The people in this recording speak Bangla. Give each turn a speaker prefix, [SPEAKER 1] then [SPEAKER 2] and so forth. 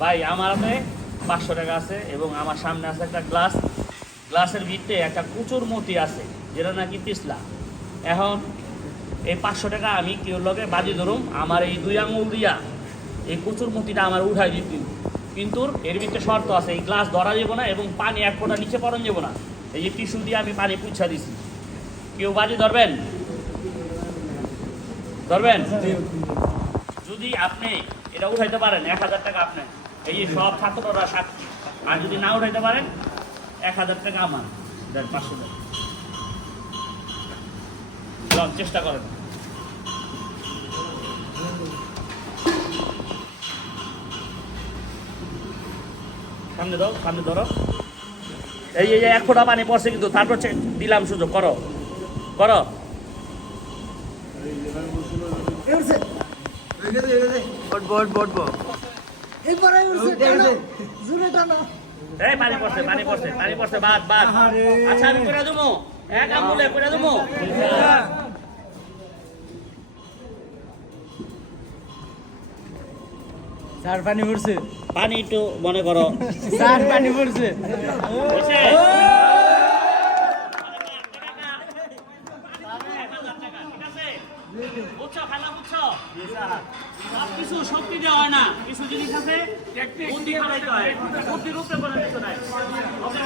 [SPEAKER 1] ভাই, আমার হাতে পাঁচশো টাকা আছে এবং আমার সামনে আছে একটা গ্লাস। গ্লাসের ভিতরে একটা কুচুর মতি আছে, যেটা নাকি পিছলা এখন এই পাঁচশো টাকা আমি কেউ লগে বাজি ধরুম, আমার এই দুই আঙুল দিয়া এই কুচুর মতিটা আমার উঠাই দিত। কিন্তু এর ভিতরে শর্ত আছে, এই গ্লাস ধরা যাব না এবং পানি এক ফোঁটা নিচে পড়ন যাব না। এই যে টিস্যু দিয়ে আমি পানি পুছা দিছি। কেউ বাজি ধরবেন? ধরবেন? যদি আপনি এটা উঠাইতে পারেন, এক হাজার টাকা আপনি, এই যে সব ছাত্ররা সাক্ষী আর যদি না উঠাইতে পারেন, এক হাজার টাকা আমার, দেন পাঁচশো টাকা চেষ্টা করেন। সামনে দাও, সামনে ধরো। এই যে এক ফোঁটা পানি পড়ছে কিন্তু, তারপর দিলাম সুযোগ, করো। করো। এই পানি পড়ছে পানি পড়ছে পানি পড়ছে বাদ বাদ আচ্ছা আমি করে দেবো এক আঙ্গুলে করে দেবো
[SPEAKER 2] চার পানি পড়ছে
[SPEAKER 1] পানি একটু মনে করো
[SPEAKER 2] চার পানি পড়ছে
[SPEAKER 1] বুঝছ, খালা বুঝছ? সবকিছু শক্তি দেওয়া হয় না। কিছু জিনিস আছে বুদ্ধি খাটাইতে হয়। বুদ্ধির উপরে কোনো কিছু নাই। ওকে,